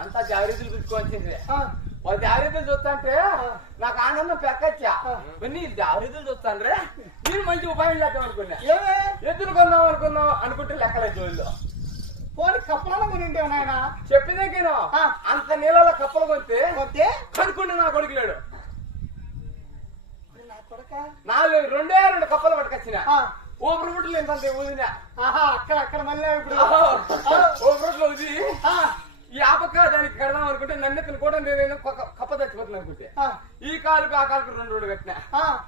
అంతా జాగ్రత్తలు పిలుచుకోవాల్సిందే వాళ్ళు జాగ్రత్తలు చూస్తాంటే నాకు ఆనందం పెరగచ్చా? కొన్ని జాగ్రత్తలు చూస్తాండ్రే? నేను మంచి ఉపాయం చేద్దాం అనుకున్నా. ఏమే? ఎద్దులు కొందాం అనుకున్నాం అనుకుంటే లెక్కలే జోళ్ళు పోనీ కప్పలను కొనిండే నాయన? చెప్పినాకేను ఆ. అంత నీళ్ళలో కప్పలు కొంటే కొద్దే కనుక్కుంటే నా కొడుకులేడు నాలుగు రెండే రెండు కప్పలు పట్టుకొచ్చిన. ఆ, ఓ రూట్లు ఎంత ఊదినా. అక్కడ అక్కడ మళ్ళీ ఇప్పుడు. ఓ రూట్లో ఊది. ఈ ఆపక దానికి కడదాం అనుకుంటే నన్ను తినుకోవడం లేదేమో కొక్క- కప్ప చచ్చిపోతుంది అనుకుంటే. ఆ, ఈ కాలుకు ఆ కాలుకు రెండు రెండు కట్టిన. ఆ,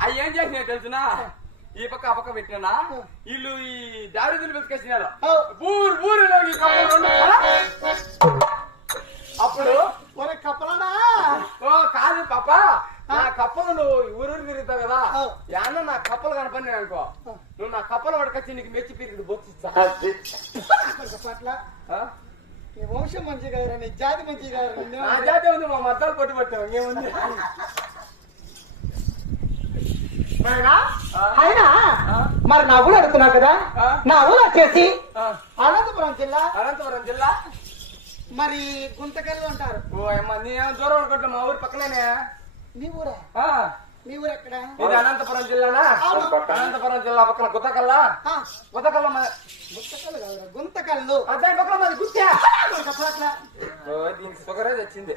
అవి ఏం చేసినా తెలుసునా? ఈ పక్క ఆ పక్క పెట్టినా. వీళ్ళు ఈ దారి పిలుచుకొచ్చినారు ఆ. ఊరు ఊరిలో? అప్పుడు కప్పలనా ఓ కాదు పాప. నా కప్పలు నువ్వు ఊరూరు తిరుగుతావు కదా. యాన్న నా కప్పలు కనపడినా అనుకో. నువ్వు నా కప్పలు పడకొచ్చి నీకు మెచ్చి పీరికి బొచ్చిస్తా పట్ల ఆ? నీ వంశం మంచి కదరా నీ జాతి మంచి కదరా నా జాతి ఉంది మా మద్దాలు పట్టు పట్టావు ఇంకేముంది? నాయనా, ఆ. అయినా? మరి నా ఊరు అడుగుతున్నావు కదా. నా ఊరు వచ్చేసి అనంతపురం జిల్లా. అనంతపురం జిల్లా? మరి గుంతకల్లు అంటారు. ఓ అమ్మ నేనేం దూరం అనుకుంటా మా ఊరు పక్కనే నీ ఊరా? ఆ, నీ ఊరు ఎక్కడ? ఇది అనంతపురం జిల్లానా. అనంతపురం జిల్లా పక్కన మా- గుంతకల్లు కాదురా గుంతకల్లు. ఆ, దాని పక్కన మాది గుత్తా.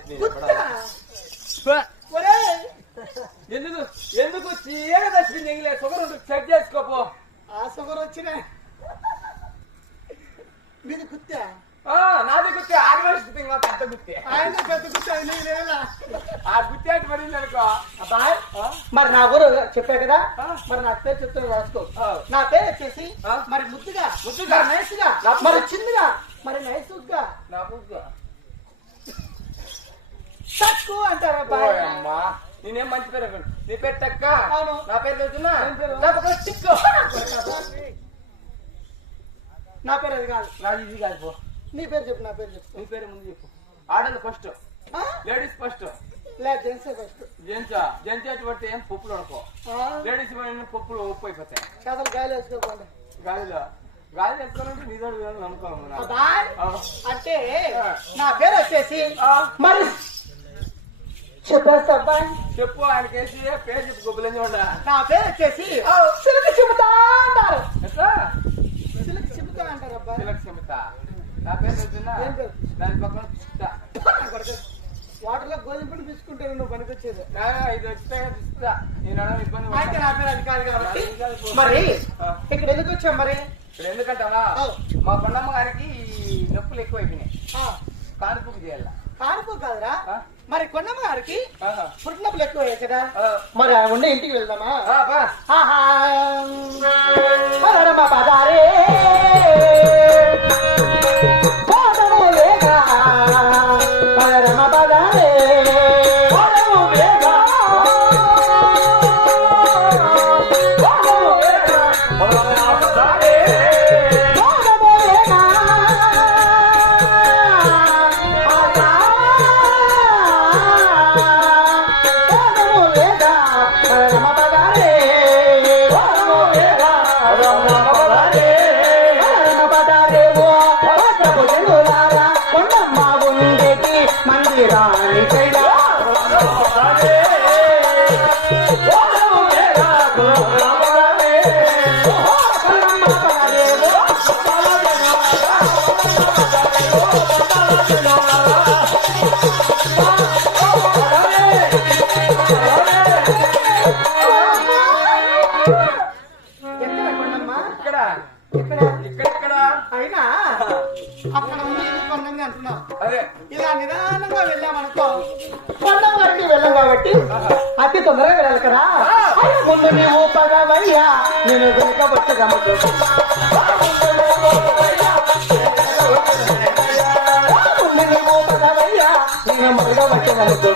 దీనికి. ఎప్పుడా? ఒరేయ్, ఎందుకు? ఎందుకు చీర తెచ్చింది ఎంగిలే షుగర్ ఉంటుంది చెక్ చేసుకోపో. ఆ షుగర్ వచ్చిన. మీది గుత్త ఆ, నాది గుత్తే గుత్తే ఇంకా పెద్ద గుత్తే ఆయన పెద్ద గుత్త ఆయన ఆ గుత్తే అటు పడింది అనుకో. అబ్బాయ్? మరి నా ఊరు చెప్పా కదా? ఆ. మరి నా పేరు చెప్తాను రాసుకో. నా పేరు వచ్చేసి. మరి ముద్దుగా ముద్దుగా. నైస్గా మరి చిన్నగా మరి నైసుగా నా పువ్వు. తక్కువ అంటారు అమ్మా నేనేం మంచి పేరు. నీ పేరు అవును. నా పేరు తెలుసునా? నా పేరు అది కాదు. నాది ఇది కాదు పో. నీ పేరు చెప్పు నా పేరు చెప్పు. నీ పేరు ముందు చెప్పు. ఆడలు ఫస్ట్? లేడీస్ ఫస్ట్ లే జెంట్సే ఫస్ట్ జెంట్స్ జెంట్స్ పడితే ఏం పప్పులు అనుకో. లేడీస్ పడిన పప్పులు ఉప్పు అయిపోతాయి. కథలు గాలి వేసుకోకుండా. గాలిలో? గాలి ఎత్తుకోవాలంటే నీ తోడు నమ్ముకోము. అంటే. నా పేరు వచ్చేసి. మరి చెప్పేస్తా అబ్బాయి చెప్పు ఆయనకేసి పేరు చెప్పు గొప్పలని ఉండ నా పేరు వచ్చేసి సిలక చెబుతా అంటారు సిలక చెబుతా అంటారు చెబుత నా పేరు పేరు? దాని పక్కన చిట్టా. వాటర్లో గోధుమ పిండి తీసుకుంటే నువ్వు పనికొచ్చేది ఇది వచ్చితే ఇస్తా నేను ఇబ్బంది అయితే. నా పేరు అది కాదు కాబట్టి. మరి. ఇక్కడ ఎందుకు వచ్చాం మరి ఇప్పుడు ఎందుకంటావా. మా కొండమ్మ గారికి నొప్పులు ఎక్కువైపోయినాయి. కానుపుకు చేయాల? కానుపు కాదురా? మరి కొండమ్మ గారికి ఆహా. పుట్టినప్పుడు ఎక్కువ కదా. మరి ఆ ఉండే ఇంటికి వెళ్దామా? మందిరాని ఎక్కడ నేను వెనుక వచ్చగమదు ముందు నీవు పదవయ్యా నేను మొదట వచ్చగమదు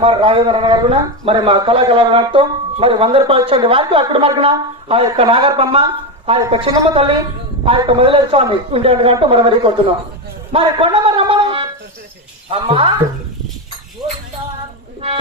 మరి రాజేంద్ర గారు కూడా మరి మా కళాకళతో మరి వంద రూపాయలు ఇచ్చండి వారికి అక్కడ మరకున ఆ యొక్క నాగరపమ్మ ఆ యొక్క చిన్నమ్మ తల్లి ఆ యొక్క మొదలైన స్వామి ఇంటి గంట మరి మరి కొడుతున్నాం. మరి కొండమ్మ రమ్మను. అమ్మా. ఆ